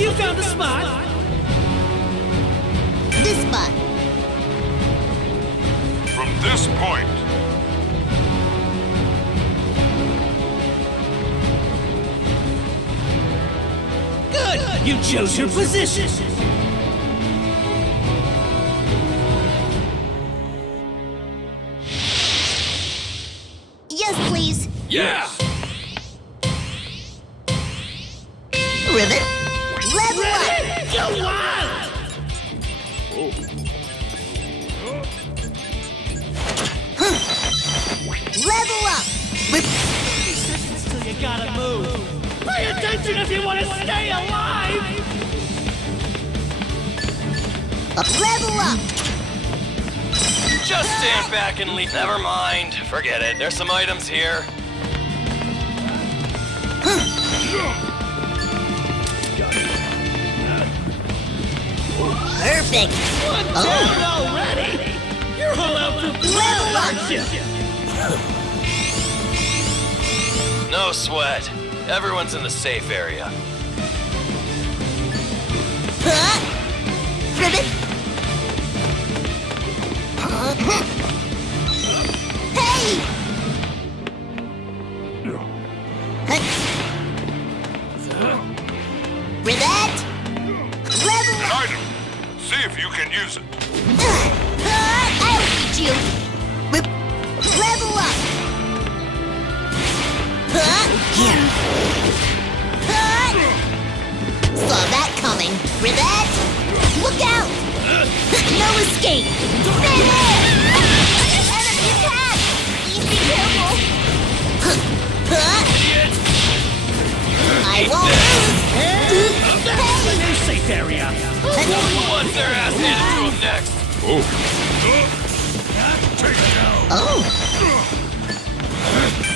you found a spot. This spot. From this point, Good. You chose your position. Yes, please. Yeah! Ribbit. Level up. Go wild. Level up. Till you gotta move. Pay attention if you want to stay alive. Level up. Just stand back and leave. Never mind. Forget it. There's some items here. Perfect. One down already. You're all out for blood, Level up. aren't you? No sweat. Everyone's in the safe area. Huh? Ribbit. Hey! Ribbit. Level an up. item. See if you can use it. I'll beat you. Level up. Here. Saw that coming. Ribbit. Look out. No escape. Enemy attack. Easy, careful. I won't lose. That's the new safe area. Who wants their ass handed to them next? Oh.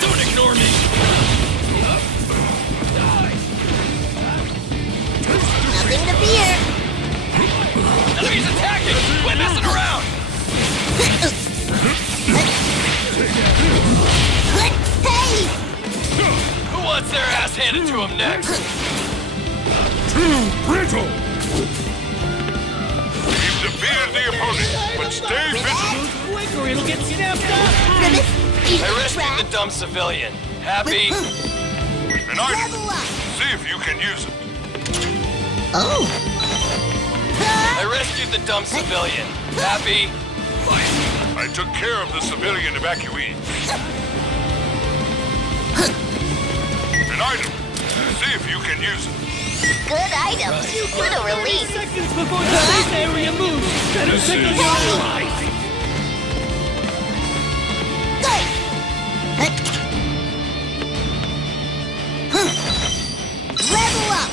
Don't ignore me. Nothing to fear. Enemies attacking! Quit messing around! Hey! Who wants their ass handed to them next? You've defeated the opponent, but stay vigilant. Move quick or it'll get snapped up. Ribbit. I rescued the dumb civilian. Happy? An item. Level up. See if you can use it. Oh. I rescued the dumb civilian. Happy? I took care of the civilian evacuees. An item. See if you can use it. Good items. What a relief. Seconds before the safe area moves. Better This take is- a life. Good. Level up.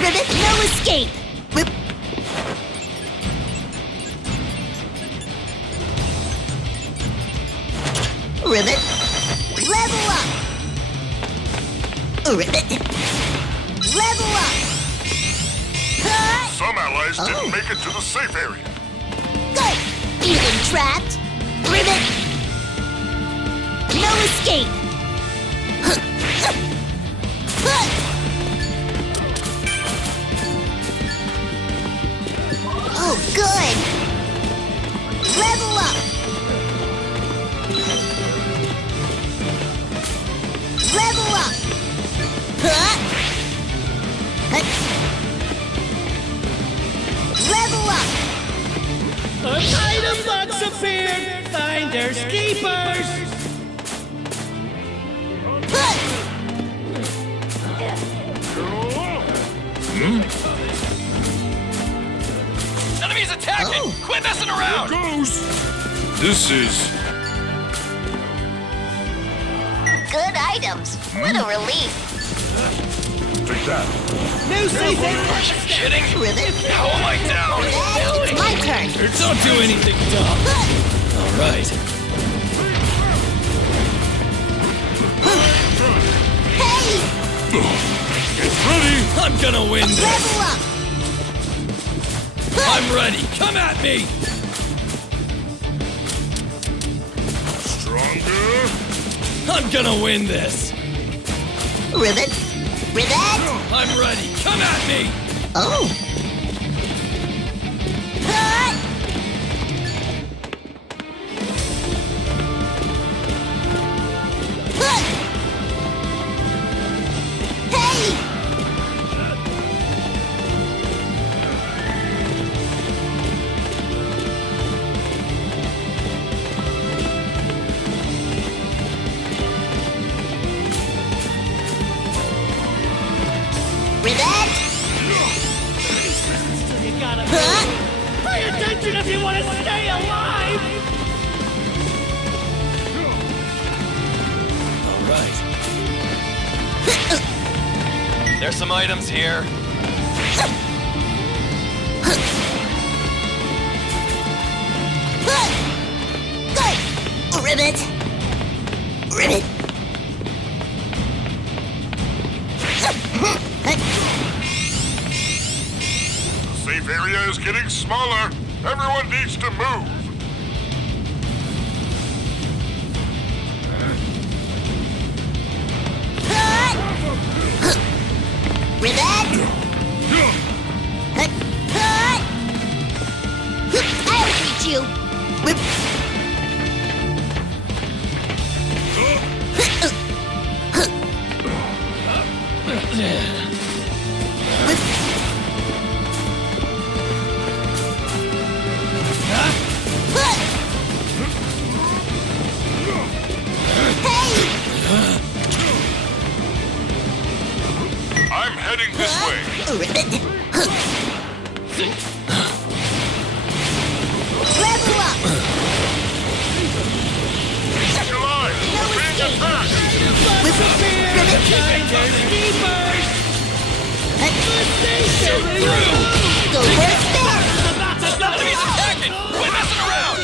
Ribbit, no escape. Ribbit. Level up. Ribbit. Level up. Some allies Oh. didn't make it to the safe area. Good. Even trapped. Ribbit. No escape. Oh, good. Level up. Level up. Level up. An item box appeared. Finders keepers. Enemies attacking! Oh. Quit messing around! Goes. This is Good items. What a relief. take that. New safe area. Are you kidding? Ribbit. How am I down? It's my turn. Don't do anything dumb. All right. Hey! It's ready. I'm gonna win this. Level up. I'm ready. Come at me. Stronger. I'm gonna win this. Ribbit. Ribbit. I'm ready. Come at me. Oh. Huh? Huh? Hey! Rivet? So you gotta Huh? pay attention if you want to stay alive! There's some items here. Good! Rivet! Rivet! The safe area is getting smaller. Everyone needs to move. Rivet! I'll beat you! I'm heading this way. Rivet! Level up! July, we're being attacked. Go first there! Enemies attacking! Quit messing around!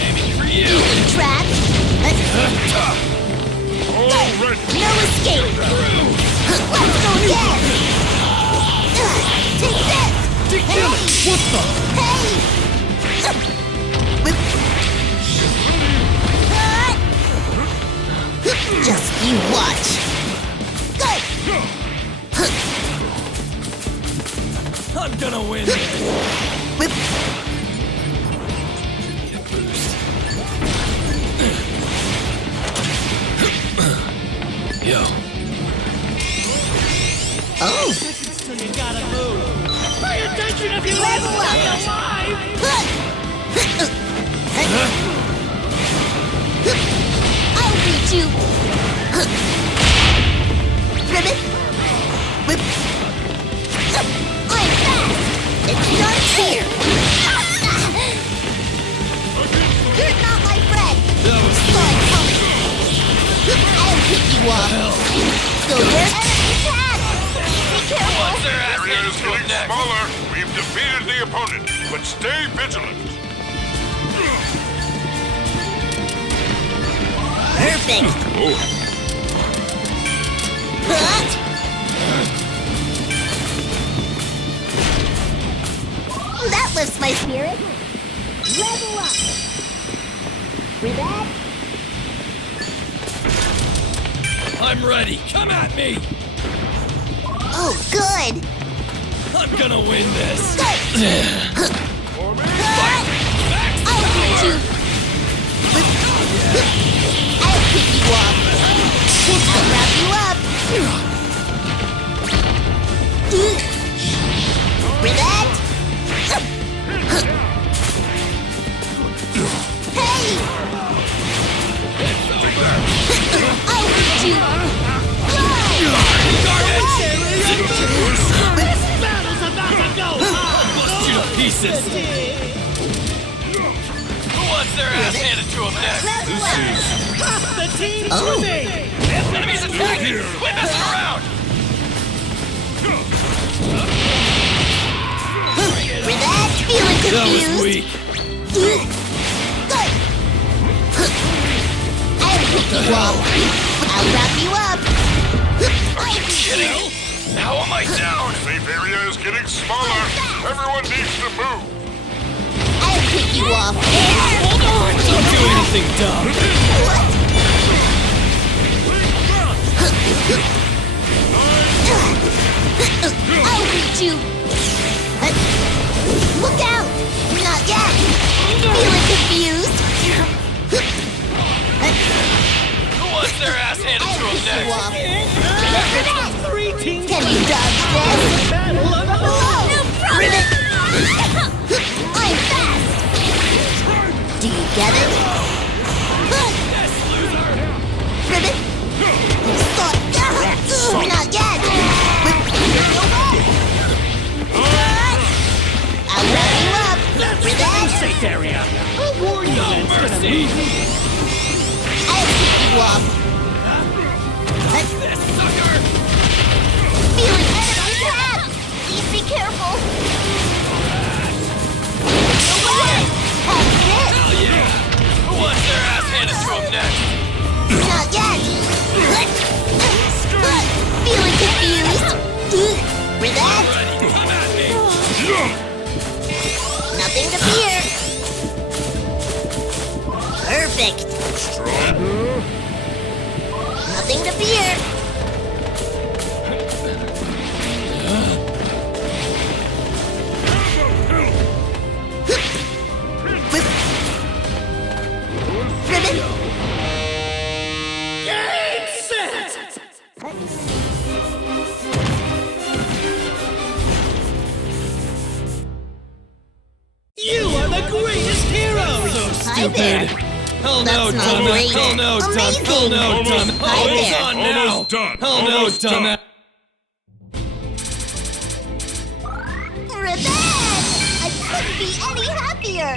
Aiming for you! Trap! Already. No escape! Let's go again! Take this! Hey! What the? Hey! Just you watch! Go! I'm gonna win. Yo. Oh! So you gotta move. Pay attention if you want to Level up. stay alive! I'll beat you! Ribbit! I'm fast! It starts here! You're not my friend! That was I'll pick you up! Go there! Enemy attack! Be careful! What's their ass Area handed is to 'em getting next? smaller. We've defeated the opponent, but stay vigilant. Perfect! What? That lifts my spirit! Level up! Rivet? I'm ready. Come at me. Oh, good! I'm gonna win this. Good! I'll beat you! I'll pick you up! I'll wrap you up! Rivet? Hey! I'll beat you! This battle's about to go Bust you to pieces! Who wants their ass handed to them next? Half the team's Oh. remaining. Enemies attacking! Quit messing around! Rivet? Feeling confused? weak. Good! I'll pick you up! I'll wrap you up! Are you kidding? How am I down? Safe area is getting smaller. Everyone needs to move. I'll pick you up! Hold on. Don't do anything dumb. What? I'll beat you! Look out! Not yet! Feeling confused? Who wants their ass handed to them next? Swap. Three teams. Can you dodge this? Battle of the Whoa! No problem! I'm fast! Do you get it? Ribbit! Not yet! I'll wrap you up! Ribbit! safe area. I'll warn you. No mercy! I'll keep you up! This sucker! Feeling enemy attack! Please be careful! That's it! Hell yeah! Who wants their ass handed to them next? Not yet! Feeling confused? Ribbit? Ready, come at me! Nothing to fear! Perfect! Nothing to fear! Ribbit! Game set. You are the greatest hero. Hi there! Hell no, That's not dumb great. Hell no, dumb Amazing. Hell no, dumb Hi Oh, it's there. on now! Almost done. Hell no, Almost dumb done. Ribbit! I couldn't be any happier!